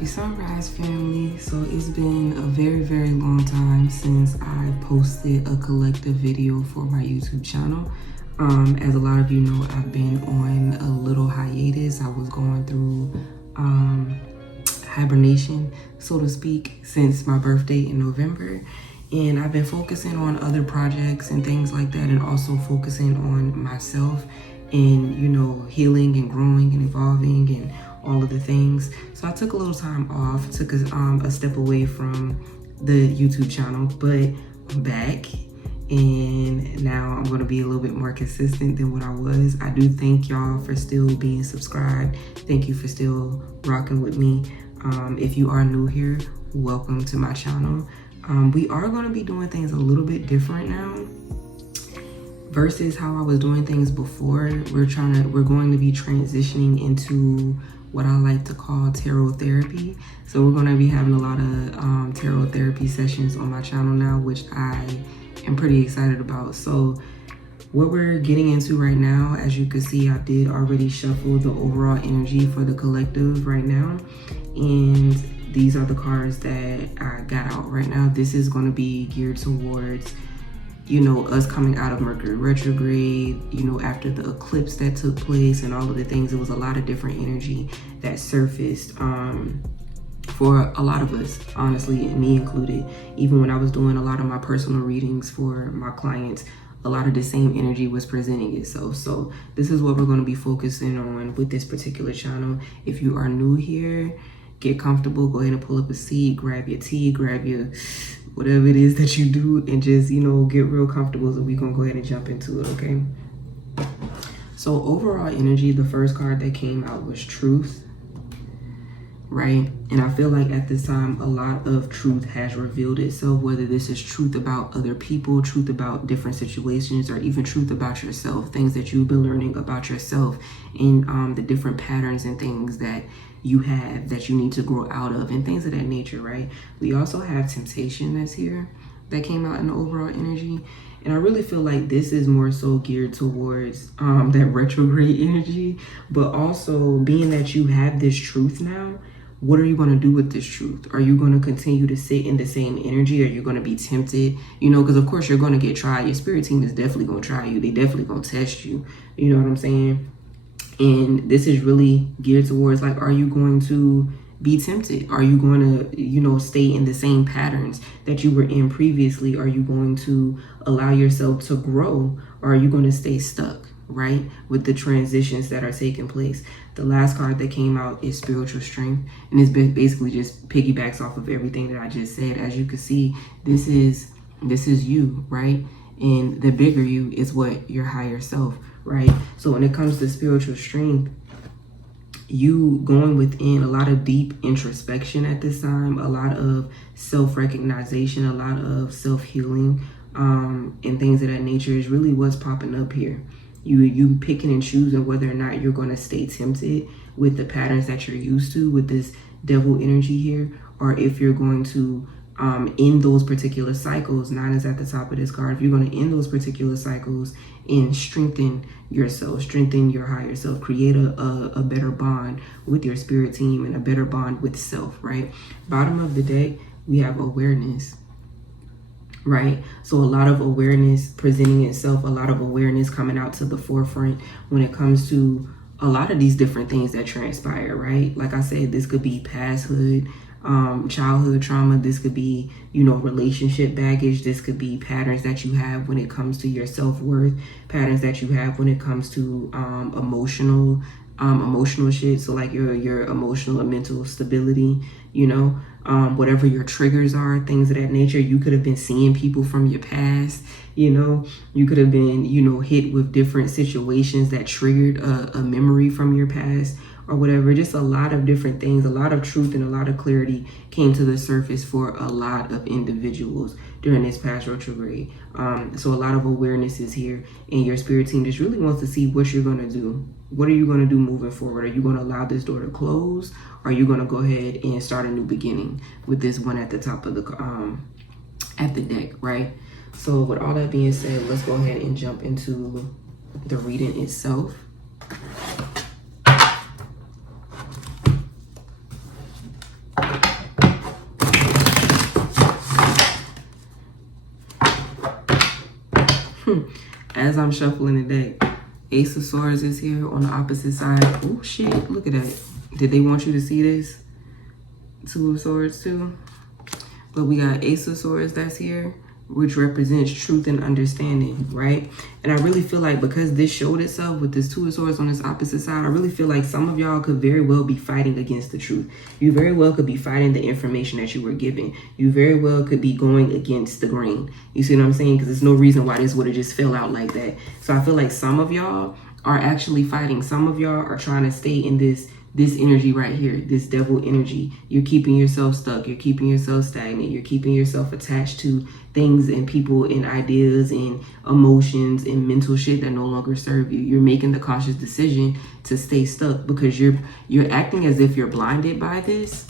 Happy sunrise, family. So it's been a very long time since I posted a collective video for my YouTube channel. As a lot of you know, I've been on a little hiatus. I was going through hibernation, so to speak, since my birthday in November. And I've been focusing on other projects and things like that, and also focusing on myself and, you know, healing and growing and evolving and all of the things. So I took a little time off, took a step away from the YouTube channel, but I'm back. And now I'm going to be a little bit more consistent than what I was. I do thank y'all for still being subscribed. Thank you for still rocking with me. If you are new here, welcome to my channel. We are going to be doing things a little bit different now versus how I was doing things before. We're going to be transitioning into what I like to call tarot therapy. So we're going to be having a lot of tarot therapy sessions on my channel now, which I am pretty excited about. So what we're getting into right now, as you can see, I did already shuffle the overall energy for the collective right now. And these are the cards that I got out right now. This is going to be geared towards, you know, us coming out of Mercury retrograde, you know, after the eclipse that took place and all of the things. It was a lot of different energy that surfaced for a lot of us, honestly, and me included. Even when I was doing a lot of my personal readings for my clients, a lot of the same energy was presenting itself. So this is what we're going to be focusing on with this particular channel. If you are new here, get comfortable, go ahead and pull up a seat, grab your tea, grab your whatever it is that you do, and just, you know, get real comfortable. So we're gonna go ahead and jump into it, okay? So overall energy, the first card that came out was truth, right? And I feel like at this time, a lot of truth has revealed itself, whether this is truth about other people, truth about different situations, or even truth about yourself, things that you've been learning about yourself, and the different patterns and things that you have that you need to grow out of, and things of that nature, right? We also have temptation that's here, that came out in the overall energy. And I really feel like this is more so geared towards that retrograde energy, but also being that you have this truth now, what are you going to do with this truth? Are you going to continue to sit in the same energy? Are you going to be tempted? You know, because of course you're going to get tried. Your spirit team is definitely going to try you. They definitely going to test you. You know what I'm saying? And this is really geared towards, like, are you going to be tempted? Are you going to, you know, stay in the same patterns that you were in previously? Are you going to allow yourself to grow? Or are you going to stay stuck, right, with the transitions that are taking place? The last card that came out is spiritual strength, and it's basically just piggybacks off of everything that I just said. As you can see, this is you, right? And the bigger you is what your higher self, right? So when it comes to spiritual strength, you going within, a lot of deep introspection at this time, a lot of self-recognition, a lot of self-healing, and things of that nature is really what's popping up here. You picking and choosing whether or not you're going to stay tempted with the patterns that you're used to with this devil energy here, or if you're going to end those particular cycles. 9 is at the top of this card. If you're going to end those particular cycles and strengthen yourself, strengthen your higher self, create a better bond with your spirit team and a better bond with self, right? Bottom of the deck, we have awareness, right? So a lot of awareness presenting itself, a lot of awareness coming out to the forefront when it comes to a lot of these different things that transpire, right? Like I said, this could be pasthood, childhood trauma. This could be, you know, relationship baggage. This could be patterns that you have when it comes to your self-worth, patterns that you have when it comes to emotional shit. So like your emotional and mental stability, you know, whatever your triggers are, things of that nature. You could have been seeing people from your past, you know, you could have been, you know, hit with different situations that triggered a memory from your past, or whatever. Just a lot of different things, a lot of truth and a lot of clarity came to the surface for a lot of individuals during this past retrograde. So a lot of awareness is here, and your spirit team just really wants to see what you're going to do. What are you going to do moving forward? Are you going to allow this door to close? Or are you going to go ahead and start a new beginning with this one at the top of the at the deck, right? So with all that being said, let's go ahead and jump into the reading itself. as I'm shuffling the deck, Ace of Swords is here on the opposite side. Oh shit, look at that. Did they want you to see this? Two of Swords too. But we got Ace of Swords that's here, which represents truth and understanding, right? And I really feel like because this showed itself with this Two of Swords on this opposite side, I really feel like some of y'all could very well be fighting against the truth. You very well could be fighting the information that you were given. You very well could be going against the grain. You see what I'm saying? Because there's no reason why this would have just fell out like that. So I feel like some of y'all are actually fighting. Some of y'all are trying to stay in this energy right here, this devil energy. You're keeping yourself stuck. You're keeping yourself stagnant. You're keeping yourself attached to things and people and ideas and emotions and mental shit that no longer serve you. You're making the conscious decision to stay stuck because you're acting as if you're blinded by this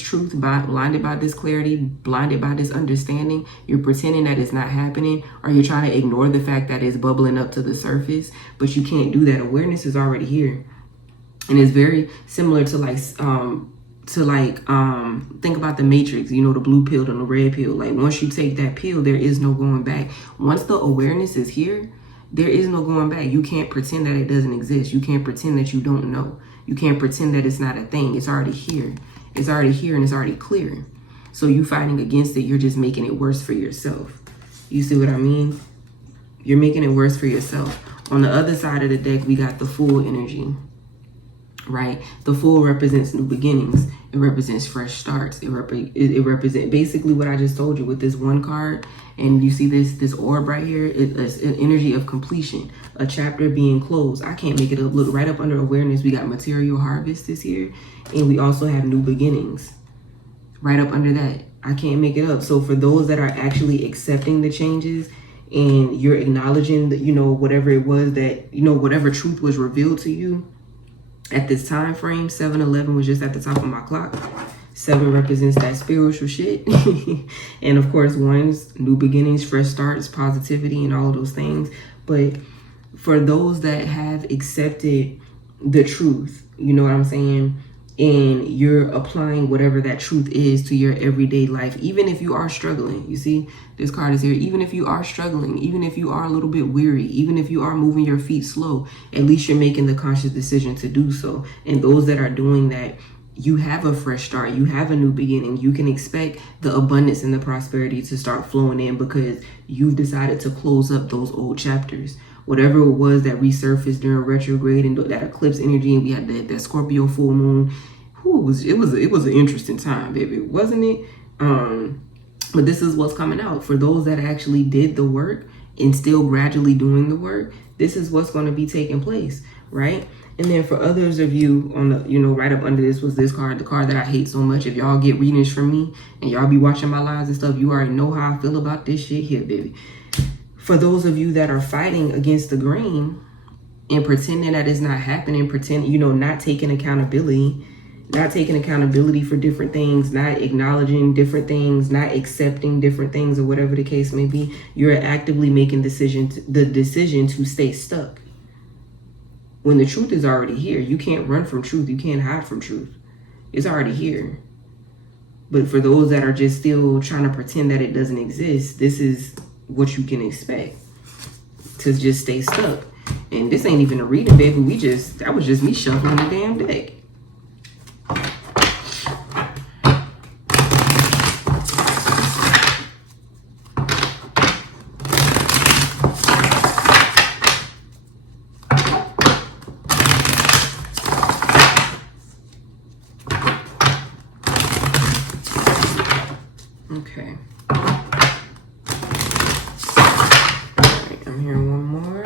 truth, blinded by this clarity, blinded by this understanding. You're pretending that it's not happening, or you're trying to ignore the fact that it's bubbling up to the surface, but you can't do that. Awareness is already here. And it's very similar to think about the Matrix, you know, the blue pill and the red pill. Like once you take that pill, there is no going back. Once the awareness is here, there is no going back. You can't pretend that it doesn't exist. You can't pretend that you don't know. You can't pretend that it's not a thing. It's already here. It's already here and it's already clear. So you fighting against it, you're just making it worse for yourself. You see what I mean? You're making it worse for yourself. On the other side of the deck, we got the Fool energy. Right? The Fool represents new beginnings. It represents fresh starts. It represents basically what I just told you with this one card. And you see this orb right here. It's an energy of completion. A chapter being closed. I can't make it up. Look, right up under awareness, we got material harvest this year. And we also have new beginnings. Right up under that. I can't make it up. So for those that are actually accepting the changes and you're acknowledging that, you know, whatever it was that, you know, whatever truth was revealed to you, at this time frame, 7-11 was just at the top of my clock. 7 represents that spiritual shit. And of course, 1's new beginnings, fresh starts, positivity, and all of those things. But for those that have accepted the truth, you know what I'm saying? And you're applying whatever that truth is to your everyday life, even if you are struggling. You see, this card is here. Even if you are struggling, even if you are a little bit weary, even if you are moving your feet slow, at least you're making the conscious decision to do so. And those that are doing that, you have a fresh start. You have a new beginning. You can expect the abundance and the prosperity to start flowing in because you've decided to close up those old chapters. Whatever it was that resurfaced during retrograde and that eclipse energy, and we had that Scorpio full moon. It was an interesting time, baby, wasn't it? But this is what's coming out for those that actually did the work and still gradually doing the work. This is what's going to be taking place, right? And then for others of you on the, you know, right up under this was this card, the card that I hate so much. If y'all get readings from me and y'all be watching my lives and stuff, you already know how I feel about this shit here, baby. For those of you that are fighting against the grain and pretending that it's not happening, not taking accountability for different things, not acknowledging different things, not accepting different things, or whatever the case may be, you're actively making the decision to stay stuck. When the truth is already here, you can't run from truth. You can't hide from truth. It's already here. But for those that are just still trying to pretend that it doesn't exist, this is what you can expect, to just stay stuck. And this ain't even a reading, baby. That was just me shuffling the damn deck. Okay. Alright, I'm hearing one more.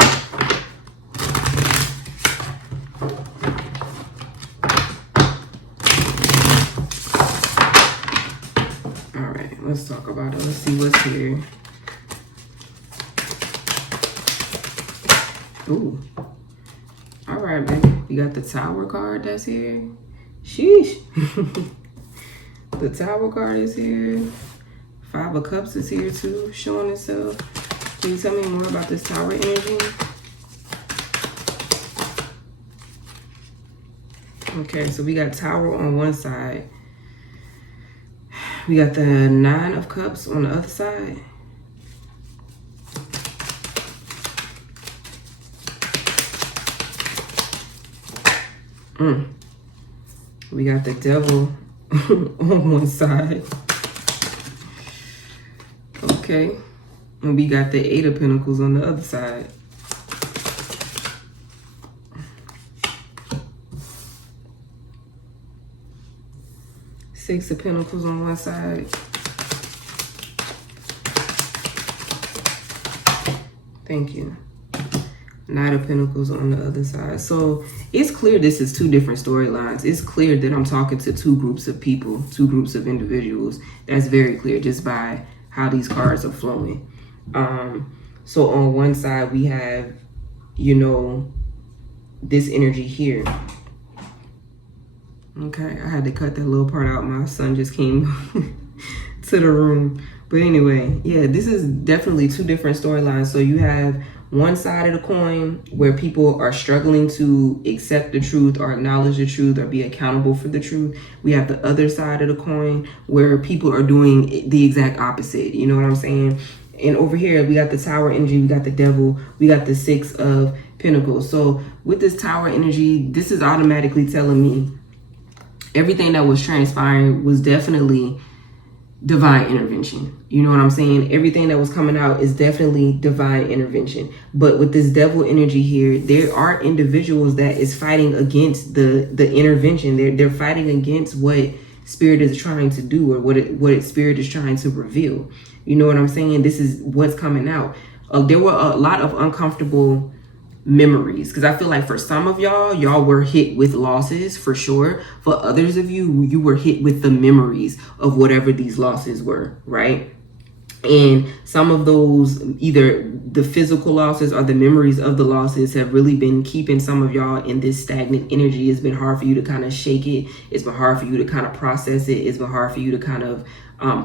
Alright, let's talk about it. Let's see what's here. Ooh. Alright, baby. You got the Tower card that's here. Sheesh. The Tower card is here. 5 of Cups is here too, showing itself. Can you tell me more about this Tower energy? Okay, so we got Tower on one side. We got the 9 of Cups on the other side. We got the devil on one side. Okay. And we got the Eight of Pentacles on the other side. Six of Pentacles on one side. Thank you. Knight of Pentacles on the other side. So it's clear this is two different storylines. It's clear that I'm talking to two groups of people, two groups of individuals. That's very clear just by how these cards are flowing. So on one side we have, you know, this energy here. Okay, I had to cut that little part out. My son just came to the room. But anyway, yeah, this is definitely two different storylines. So you have one side of the coin where people are struggling to accept the truth or acknowledge the truth or be accountable for the truth. We have the other side of the coin where people are doing the exact opposite. You know what I'm saying? And over here, we got the Tower energy, we got the Devil, we got the Six of Pentacles. So with this Tower energy, this is automatically telling me everything that was transpiring was definitely divine intervention. You know what I'm saying? Everything that was coming out is definitely divine intervention. But with this Devil energy here, there are individuals that is fighting against the intervention. They're fighting against what Spirit is trying to do or what Spirit is trying to reveal. You know what I'm saying? This is what's coming out. There were a lot of uncomfortable memories, because I feel like for some of y'all were hit with losses for sure. For others of you were hit with the memories of whatever these losses were, right? And some of those, either the physical losses or the memories of the losses, have really been keeping some of y'all in this stagnant energy. It's been hard for you to kind of shake it. It's been hard for you to kind of process it. It's been hard for you to kind of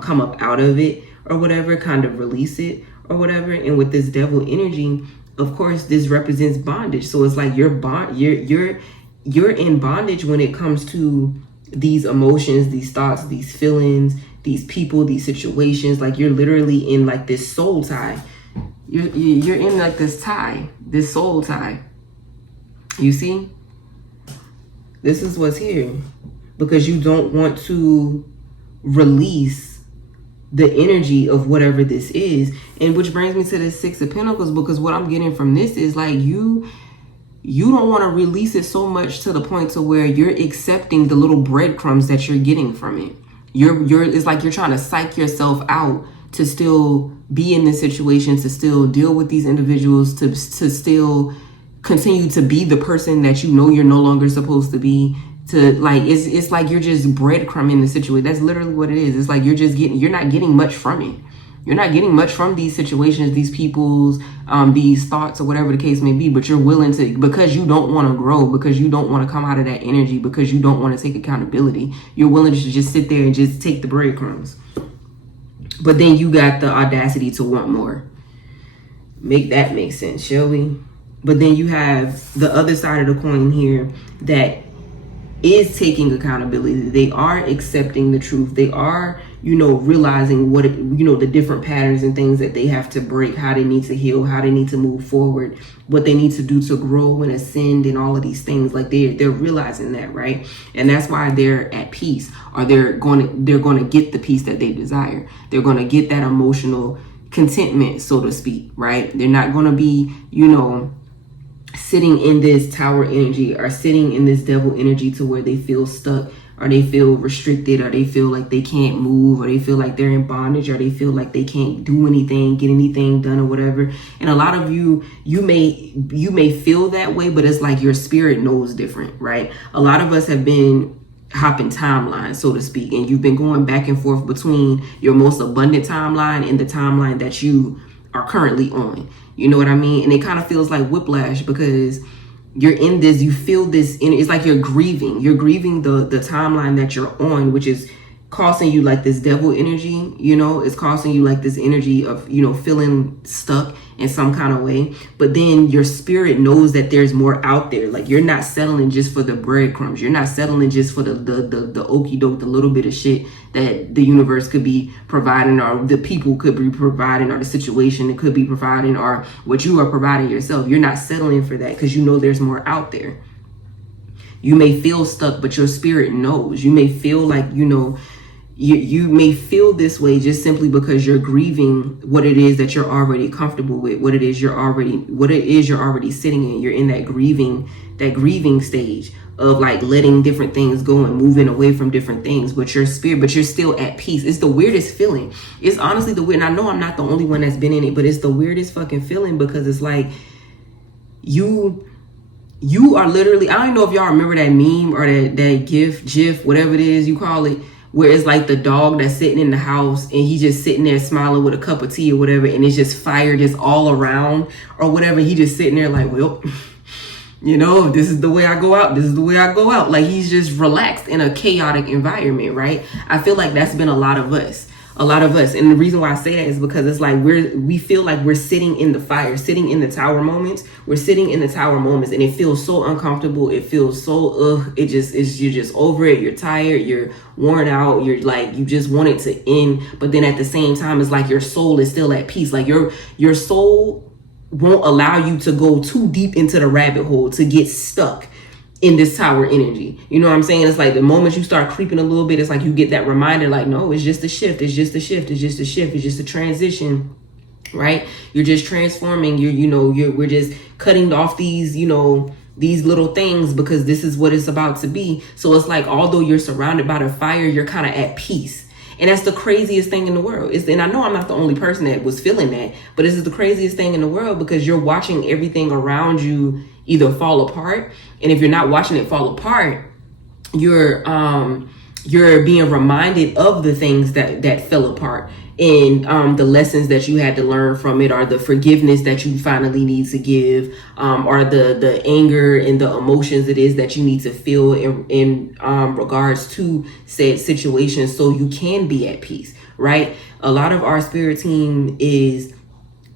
come up out of it or whatever, kind of release it or whatever. And with this Devil energy, of course, this represents bondage. So it's like you're in bondage when it comes to these emotions, these thoughts, these feelings, these people, these situations. Like you're literally in like this soul tie. You're in like this tie, this soul tie. You see? This is what's here. Because you don't want to release the energy of whatever this is. And which brings me to the Six of Pentacles, because what I'm getting from this is like you don't want to release it so much to the point to where you're accepting the little breadcrumbs that you're getting from it. It's like you're trying to psych yourself out to still be in this situation, to still deal with these individuals, to still continue to be the person that you know you're no longer supposed to be. To like, it's like you're just breadcrumbing the situation. That's literally what it is. It's like you're not getting much from it. You're not getting much from these situations, these people's, these thoughts or whatever the case may be, but you're willing to, because you don't want to grow, because you don't want to come out of that energy, because you don't want to take accountability. You're willing to just sit there and just take the breadcrumbs. But then you got the audacity to want more. Make that make sense, shall we? But then you have the other side of the coin here that is taking accountability. They are accepting the truth. They are, realizing what, the different patterns and things that they have to break, how they need to heal, how they need to move forward, what they need to do to grow and ascend and all of these things. Like they're realizing that, right? And that's why they're at peace, or they're going to get the peace that they desire. They're going to get that emotional contentment, so to speak, right? They're not going to be, sitting in this Tower energy or sitting in this Devil energy to where they feel stuck, or they feel restricted, or they feel like they can't move, or they feel like they're in bondage, or they feel like they can't do anything, get anything done or whatever. And a lot of you may feel that way, but it's like your spirit knows different, right? A lot of us have been hopping timelines, so to speak, and you've been going back and forth between your most abundant timeline and the timeline that you are currently on. You know what I mean? And it kind of feels like whiplash, because you're in this, you feel this, it's like you're grieving the timeline that you're on, which is causing you like this Devil energy, it's causing you like this energy of, feeling stuck in some kind of way. But then your spirit knows that there's more out there. Like you're not settling just for the breadcrumbs. You're not settling just for the okie doke, the little bit of shit that the universe could be providing, or the people could be providing, or the situation it could be providing, or what you are providing yourself. You're not settling for that, because there's more out there. You may feel stuck, but your spirit knows. You may feel like, you know, you may feel this way just simply because you're grieving what it is that you're already comfortable with, what it is you're already sitting in. You're in that grieving stage of like letting different things go and moving away from different things, but you're still at peace. It's the weirdest feeling. It's honestly the weird, and I know I'm not the only one that's been in it, but it's the weirdest fucking feeling, because it's like you are literally, I don't know if y'all remember that meme or that GIF, whatever it is you call it, where it's like the dog that's sitting in the house and he's just sitting there smiling with a cup of tea or whatever, and it's just fire just all around or whatever. He just sitting there like, well, you know, if this is the way I go out, this is the way I go out. Like, he's just relaxed in a chaotic environment, right? I feel like that's been a lot of us. And the reason why I say that is because it's like we feel like we're sitting in the fire, sitting in the tower moments. We're sitting in the tower moments, and it feels so uncomfortable. It feels so you're just over it. You're tired, you're worn out, you're like, you just want it to end. But then at the same time, it's like your soul is still at peace. Like your soul won't allow you to go too deep into the rabbit hole to get stuck in this tower energy. You know what I'm saying? It's like the moment you start creeping a little bit, it's like you get that reminder, like, no, it's just a shift. It's just a shift. It's just a shift. It's just a transition, right? You're just transforming. We're just cutting off these, you know, these little things because this is what it's about to be. So it's like, although you're surrounded by the fire, you're kind of at peace. And that's the craziest thing in the world. And I know I'm not the only person that was feeling that, but this is the craziest thing in the world, because you're watching everything around you either fall apart. And if you're not watching it fall apart, you're being reminded of the things that fell apart, and the lessons that you had to learn from it, or the forgiveness that you finally need to give, or the anger and the emotions it is that you need to feel in regards to said situations, so you can be at peace, right? A lot of our spirit team is,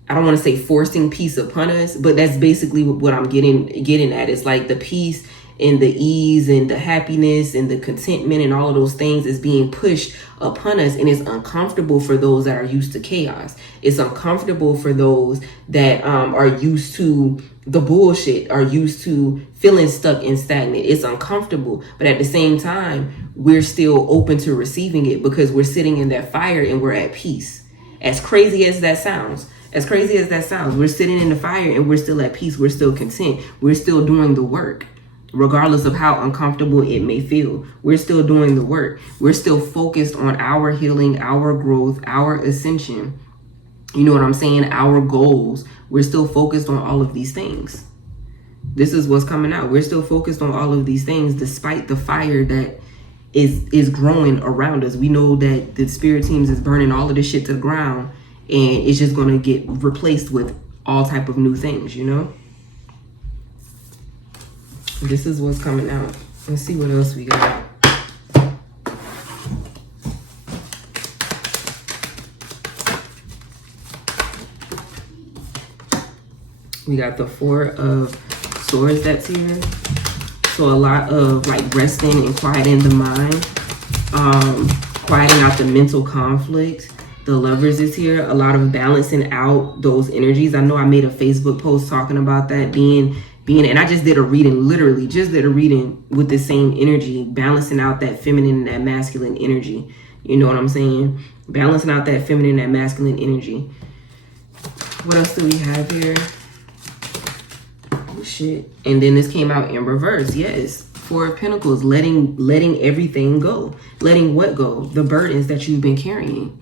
I don't want to say forcing peace upon us, but that's basically what I'm getting at. It's like the peace and the ease and the happiness and the contentment and all of those things is being pushed upon us, and it's uncomfortable for those that are used to chaos. It's uncomfortable for those that are used to the bullshit, are used to feeling stuck and stagnant. It's uncomfortable, but at the same time, we're still open to receiving it because we're sitting in that fire and we're at peace. As crazy as that sounds, we're sitting in the fire and we're still at peace. We're still content. We're still doing the work. Regardless of how uncomfortable it may feel, we're still doing the work. We're still focused on our healing, our growth, our ascension. You know what I'm saying? Our goals. We're still focused on all of these things. This is what's coming out. We're still focused on all of these things despite the fire that is growing around us. We know that the spirit teams is burning all of this shit to the ground, and it's just going to get replaced with all type of new things, you know? This is what's coming out. Let's see what else we got. We got the Four of Swords that's here. So a lot of like resting and quieting the mind, quieting out the mental conflict. The Lovers is here. A lot of balancing out those energies. I know I made a Facebook post talking about that being, and I just did a reading, literally just did a reading with the same energy, balancing out that feminine and that masculine energy. You know what I'm saying? Balancing out that feminine and that masculine energy. What else do we have here? Oh shit. And then this came out in reverse. Yes. Four of Pentacles, letting everything go. Letting what go? The burdens that you've been carrying.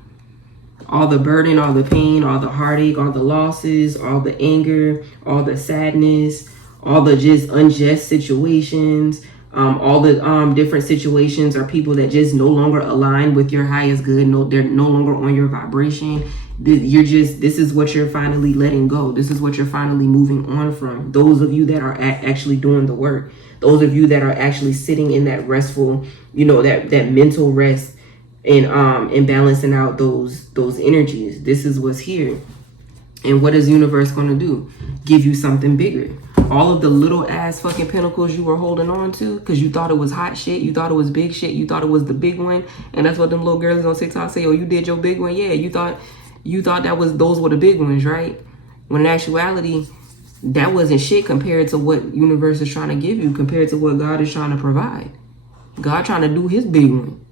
All the burden, all the pain, all the heartache, all the losses, all the anger, all the sadness, all the just unjust situations, all the different situations are people that just no longer align with your highest good. No, they're no longer on your vibration. This is what you're finally letting go. This is what you're finally moving on from. Those of you that are actually doing the work. Those of you that are actually sitting in that restful, you know, that mental rest, and balancing out those energies. This is what's here. And what is universe going to do? Give you something bigger. All of the little ass fucking pentacles you were holding on to because you thought it was hot shit, you thought it was big shit, you thought it was the big one, and that's what them little girls on TikTok say, oh, you did your big one. Yeah, you thought those were the big ones, right? When in actuality, that wasn't shit compared to what universe is trying to give you, compared to what God is trying to provide. God trying to do his big one.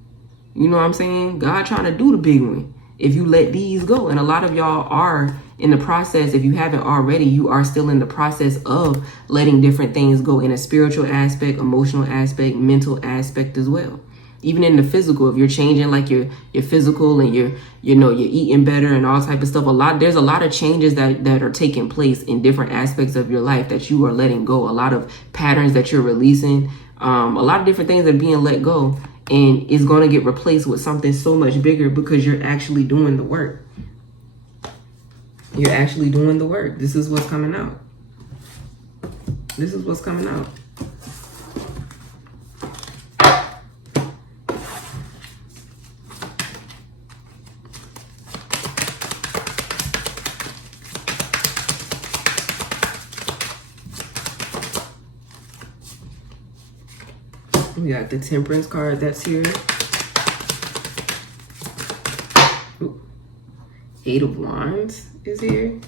You know what I'm saying? God trying to do the big one. If you let these go, and a lot of y'all are in the process, if you haven't already, you are still in the process of letting different things go in a spiritual aspect, emotional aspect, mental aspect as well. Even in the physical, if you're changing like your physical and you're eating better and all type of stuff, there's a lot of changes that are taking place in different aspects of your life that you are letting go. A lot of patterns that you're releasing, a lot of different things are being let go, and it's going to get replaced with something so much bigger because you're actually doing the work. You're actually doing the work. This is what's coming out. This is what's coming out. We got the Temperance card that's here. Ooh. 8 of Wands is here.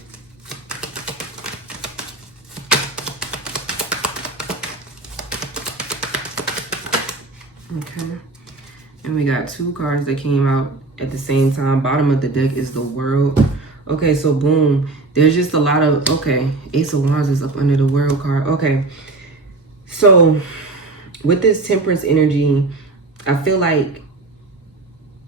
Okay. And we got 2 cards that came out at the same time. Bottom of the deck is the World. Okay, so boom. There's just a lot of, okay. Ace of Wands is up under the World card. Okay. So with this Temperance energy, I feel like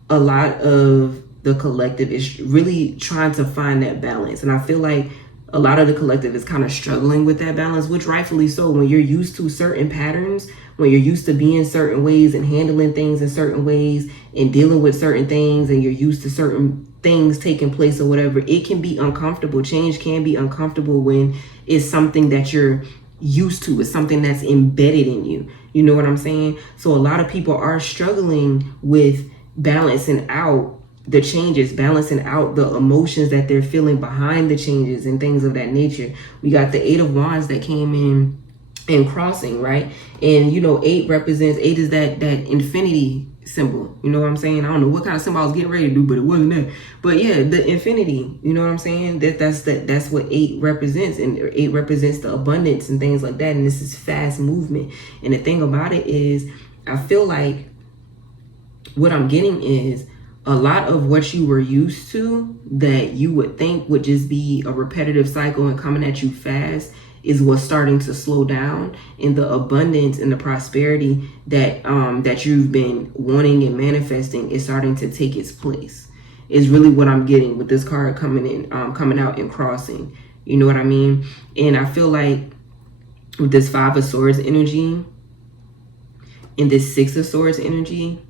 a lot of the collective is really trying to find that balance. And I feel like a lot of the collective is kind of struggling with that balance, which rightfully so. When you're used to certain patterns, when you're used to being certain ways and handling things in certain ways and dealing with certain things, and you're used to certain things taking place or whatever, it can be uncomfortable. Change can be uncomfortable when it's something that you're used to. It's something that's embedded in you. You know what I'm saying? So a lot of people are struggling with balancing out the changes, balancing out the emotions that they're feeling behind the changes and things of that nature. We got the 8 of Wands that came in and crossing, right? And 8 is that infinity symbol. You know what I'm saying? I don't know what kind of symbol I was getting ready to do, but it wasn't that. But yeah, the infinity, you know what I'm saying? That's what 8 represents, and 8 represents the abundance and things like that. And this is fast movement. And the thing about it is, I feel like what I'm getting is a lot of what you were used to that you would think would just be a repetitive cycle and coming at you fast is what's starting to slow down, and the abundance and the prosperity that you've been wanting and manifesting is starting to take its place. Is really what I'm getting with this card coming out and crossing. You know what I mean? And I feel like with this 5 of Swords energy and this 6 of Swords energy,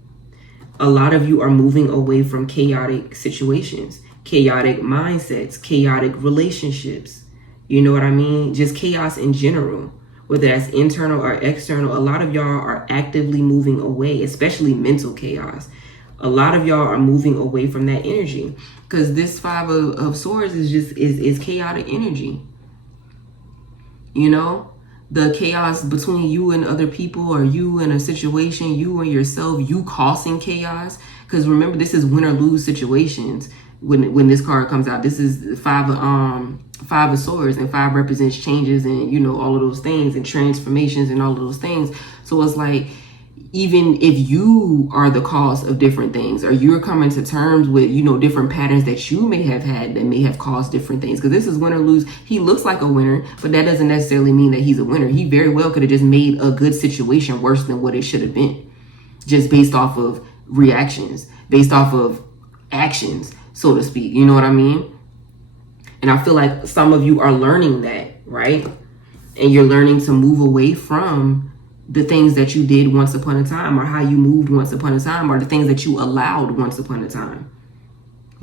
a lot of you are moving away from chaotic situations, chaotic mindsets, chaotic relationships. You know what I mean? Just chaos in general, whether that's internal or external. A lot of y'all are actively moving away, especially mental chaos. A lot of y'all are moving away from that energy because this 5 of Swords is chaotic energy. The chaos between you and other people, or you and a situation, you and yourself, you causing chaos. Because remember, this is win or lose situations. When this card comes out, this is 5 of Swords, and 5 represents changes and all of those things and transformations and all of those things. So it's like, even if you are the cause of different things, or you're coming to terms with different patterns that you may have had that may have caused different things, because this is win or lose. He looks like a winner, but that doesn't necessarily mean that he's a winner. He very well could have just made a good situation worse than what it should have been, just based off of reactions, based off of actions, so to speak. You know what I mean? And I feel like some of you are learning that, right? And you're learning to move away from the things that you did once upon a time, or how you moved once upon a time, or the things that you allowed once upon a time.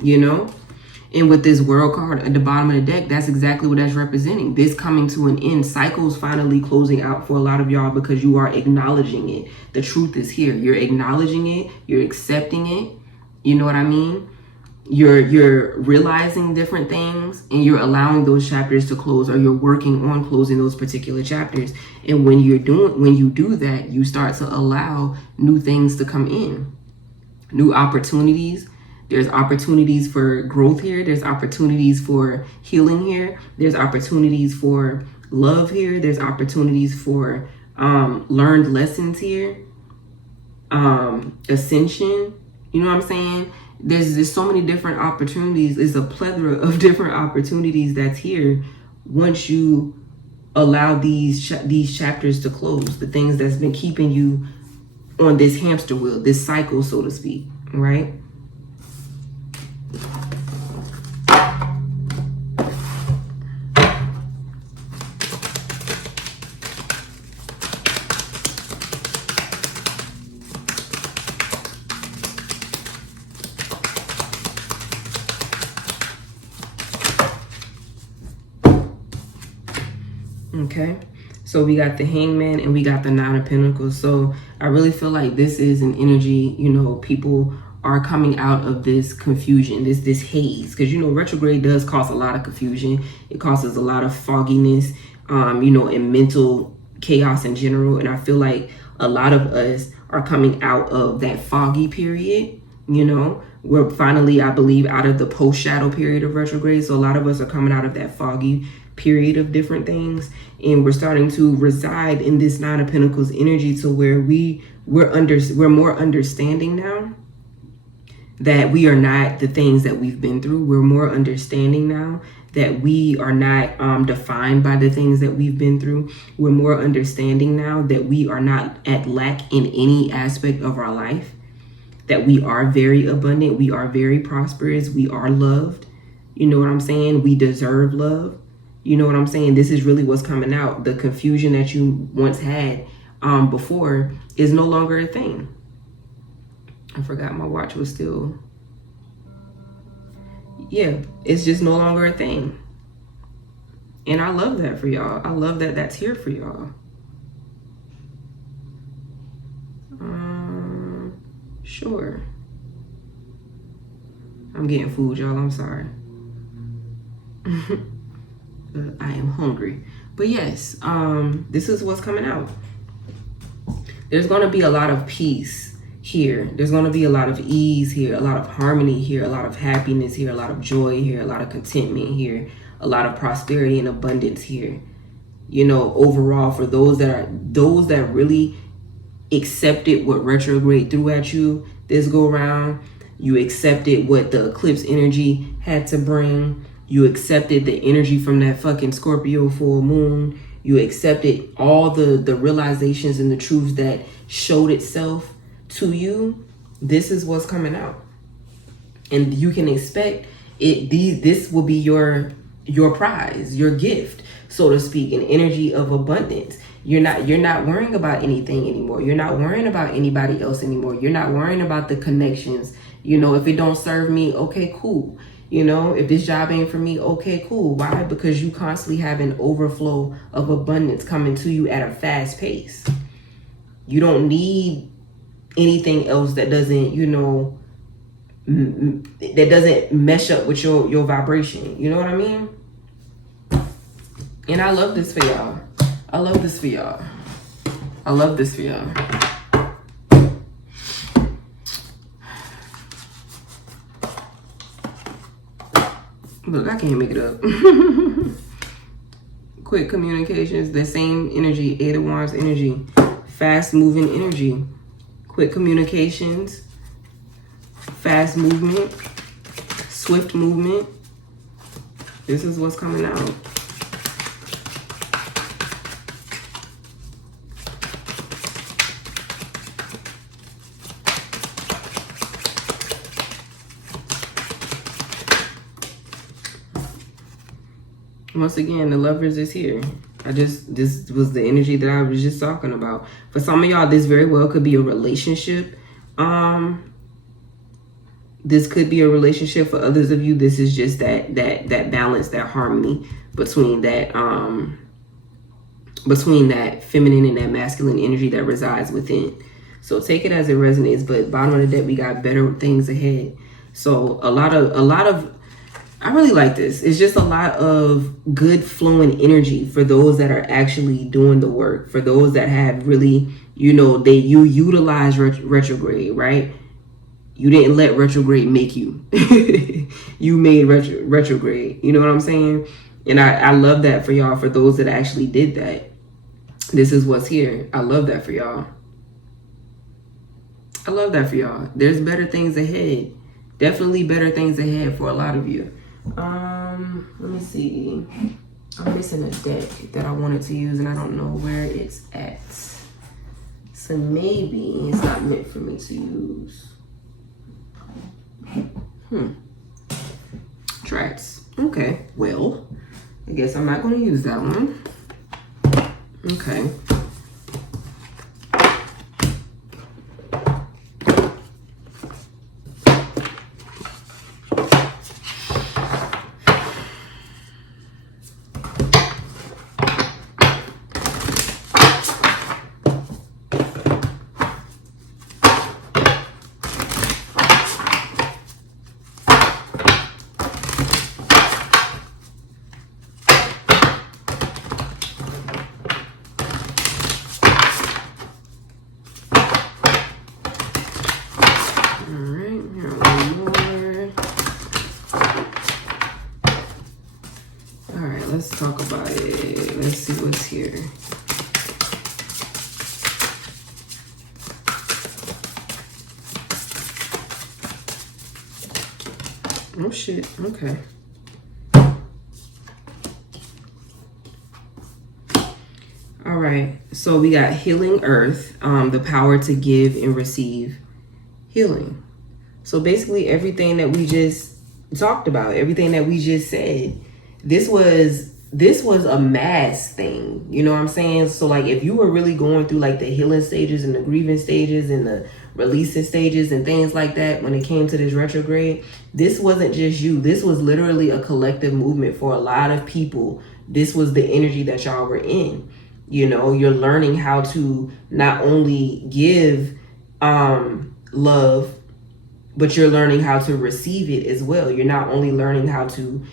And with this World card at the bottom of the deck, that's exactly what that's representing. This coming to an end, cycles finally closing out for a lot of y'all, because you are acknowledging it. The truth is here. You're acknowledging it. You're accepting it. You know what I mean? You're realizing different things, and you're allowing those chapters to close, or you're working on closing those particular chapters. And when you do that, you start to allow new things to come in, new opportunities, There's opportunities for growth here. There's opportunities for healing here. There's opportunities for love here. There's opportunities for learned lessons here. Ascension. You know what I'm saying? There's so many different opportunities. There's a plethora of different opportunities that's here once you allow these chapters to close. The things that's been keeping you on this hamster wheel, this cycle, so to speak, right? Okay, so we got the Hangman and we got the Nine of Pentacles. So I really feel like this is an energy, you know, people are coming out of this confusion, this haze, because, you know, retrograde does cause a lot of confusion. It causes a lot of fogginess, you know, and mental chaos in general. And I feel like a lot of us are coming out of that foggy period. You know, we're finally, I believe, out of the post shadow period of retrograde. So a lot of us are coming out of that foggy period of different things, and we're starting to reside in this Nine of Pentacles energy to where we're more understanding now that we are not the things that we've been through. We're more understanding now that we are not defined by the things that we've been through. We're more understanding now that we are not at lack in any aspect of our life, that we are very abundant, we are very prosperous, we are loved. You know what I'm saying? We deserve love. You know what I'm saying? This is really what's coming out. The confusion that you once had before is no longer a thing. I forgot my watch was still. Yeah, it's just no longer a thing. And I love that for y'all. I love that that's here for y'all. Sure. I'm getting food, y'all. I'm sorry. I am hungry. But yes, this is what's coming out. There's going to be a lot of peace here. There's going to be a lot of ease here, a lot of harmony here, a lot of happiness here, a lot of joy here, a lot of contentment here, a lot of prosperity and abundance here. You know, overall, for those that really accepted what retrograde threw at you this go around, you accepted what the eclipse energy had to bring. You accepted the energy from that fucking Scorpio full moon. You accepted all the realizations and the truths that showed itself to you. This is what's coming out. And you can expect it. This will be your prize, your gift, so to speak, an energy of abundance. You're not worrying about anything anymore. You're not worrying about anybody else anymore. You're not worrying about the connections. You know, if it don't serve me, okay, cool. You know, if this job ain't for me, okay, cool. Why? Because you constantly have an overflow of abundance coming to you at a fast pace. You don't need anything else that doesn't, you know, that doesn't mesh up with your vibration. You know what I mean? And I love this for y'all. I love this for y'all. I love this for y'all. Look, I can't make it up. Quick communications, the same energy, Eight of Wands energy, fast moving energy, quick communications, fast movement, swift movement. This is what's coming out. Once again, the Lovers is here. This was the energy that I was just talking about. For some of y'all, this very well could be a relationship. This could be a relationship. For others of you, this is just that balance, that harmony between that feminine and that masculine energy that resides within. So take it as it resonates. But bottom of the deck, we got better things ahead. So a lot of I really like this. It's just a lot of good flowing energy for those that are actually doing the work. For those that have really, you know, you utilize retrograde, right? You didn't let retrograde make you. You made retrograde. You know what I'm saying? And I love that for y'all, for those that actually did that. This is what's here. I love that for y'all. I love that for y'all. There's better things ahead. Definitely better things ahead for a lot of you. Let me see. I'm missing a deck that I wanted to use and I don't know where it's at. So maybe it's not meant for me to use. Tracks. Okay, well, I guess I'm not going to use that one. Okay. Let's talk about it. Let's see what's here. Oh shit, okay. All right, so we got healing earth, the power to give and receive healing. So basically everything that we just talked about, everything that we just said, this was a mass thing, you know what I'm saying? So like if you were really going through like the healing stages and the grieving stages and the releasing stages and things like that when it came to this retrograde, this wasn't just you. This was literally a collective movement for a lot of people. This was the energy that y'all were in. You know, you're learning how to not only give love, but you're learning how to receive it as well. You're not only learning how to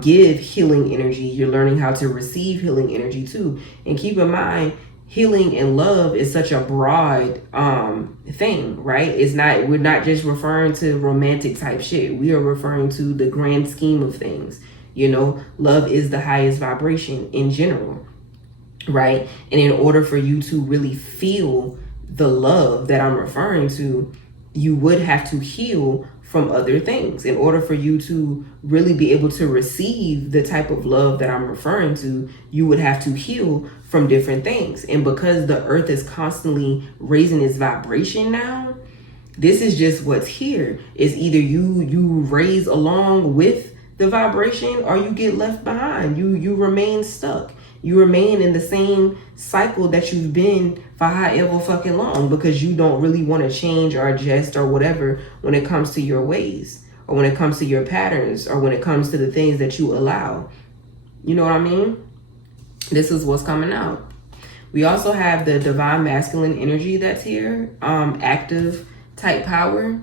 give healing energy, you're learning how to receive healing energy too. And keep in mind, healing and love is such a broad thing, right? We're not just referring to romantic type shit. We are referring to the grand scheme of things. You know, love is the highest vibration in general, right? And in order for you to really feel the love that I'm referring to, you would have to heal from other things. In order for you to really be able to receive the type of love that I'm referring to, you would have to heal from different things. And because the earth is constantly raising its vibration now, this is just what's here. Is either you raise along with the vibration or you get left behind. You remain stuck. You remain in the same cycle that you've been for however fucking long because you don't really want to change or adjust or whatever when it comes to your ways or when it comes to your patterns or when it comes to the things that you allow. You know what I mean? This is what's coming out. We also have the divine masculine energy that's here, active type power.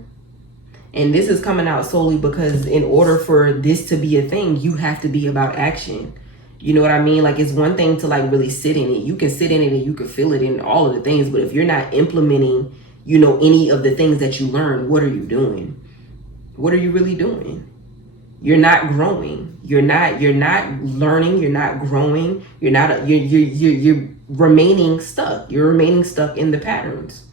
And this is coming out solely because in order for this to be a thing, you have to be about action. You know what I mean? Like, it's one thing to like really sit in it. You can sit in it and you can feel it in all of the things. But if you're not implementing, you know, any of the things that you learn, what are you doing? What are you really doing? You're not growing. You're not learning. You're not growing. You're remaining stuck. You're remaining stuck in the patterns.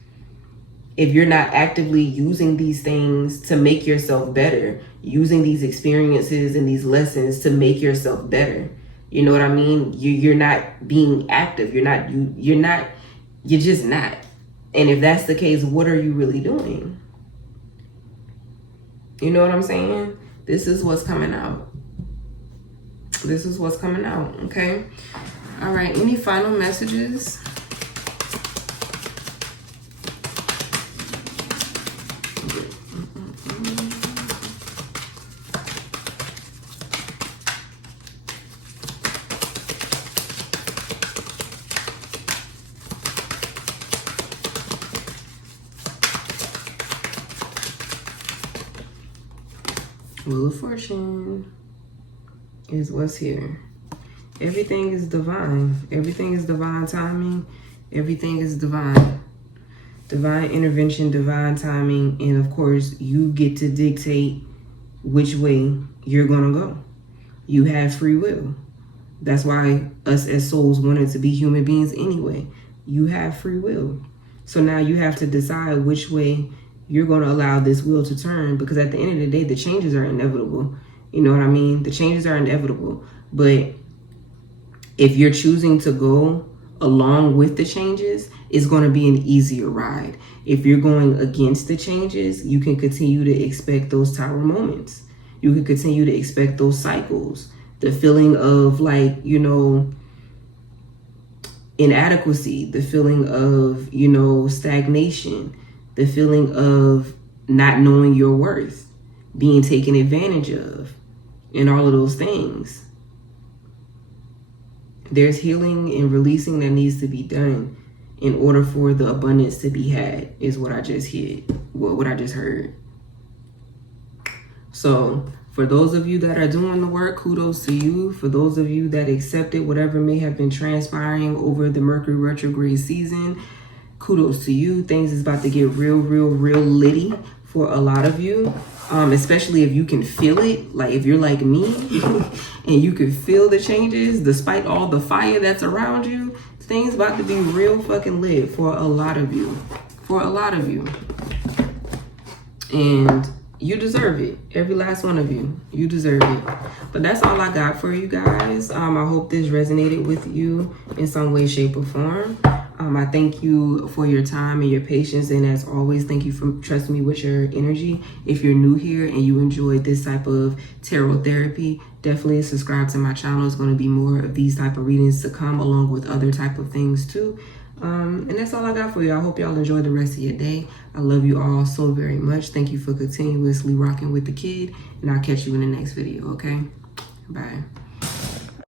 If you're not actively using these things to make yourself better, using these experiences and these lessons to make yourself better, you know what I mean? You're not being active. You're just not. And if that's the case, what are you really doing? You know what I'm saying? This is what's coming out. This is what's coming out, okay? All right, any final messages? Wheel of Fortune is what's here. Everything is divine. Everything is divine timing. Everything is divine Divine intervention, divine timing, and of course, you get to dictate which way you're gonna go. You have free will. That's why us as souls wanted to be human beings anyway. You have free will. So now you have to decide which way you're going to allow this wheel to turn, because at the end of the day, the changes are inevitable. You know what I mean? The changes are inevitable. But if you're choosing to go along with the changes, it's going to be an easier ride. If you're going against the changes, you can continue to expect those tower moments. You can continue to expect those cycles. The feeling of, like, you know, inadequacy, the feeling of, you know, stagnation, the feeling of not knowing your worth, being taken advantage of, and all of those things. There's healing and releasing that needs to be done in order for the abundance to be had, is what I just what I just heard. So for those of you that are doing the work, kudos to you. For those of you that accepted whatever may have been transpiring over the Mercury retrograde season, kudos to you. Things is about to get real litty for a lot of you, especially if you can feel it. Like if you're like me and you can feel the changes despite all the fire that's around you, things about to be real fucking lit for a lot of you. For a lot of you. And you deserve it. Every last one of you. You deserve it. But that's all I got for you guys. I hope this resonated with you in some way, shape, or form. I thank you for your time and your patience. And as always, thank you for trusting me with your energy. If you're new here and you enjoyed this type of tarot therapy, definitely subscribe to my channel. It's going to be more of these type of readings to come, along with other type of things too. And that's all I got for you. I hope y'all enjoy the rest of your day. I love you all so very much. Thank you for continuously rocking with the kid. And I'll catch you in the next video, okay? Bye.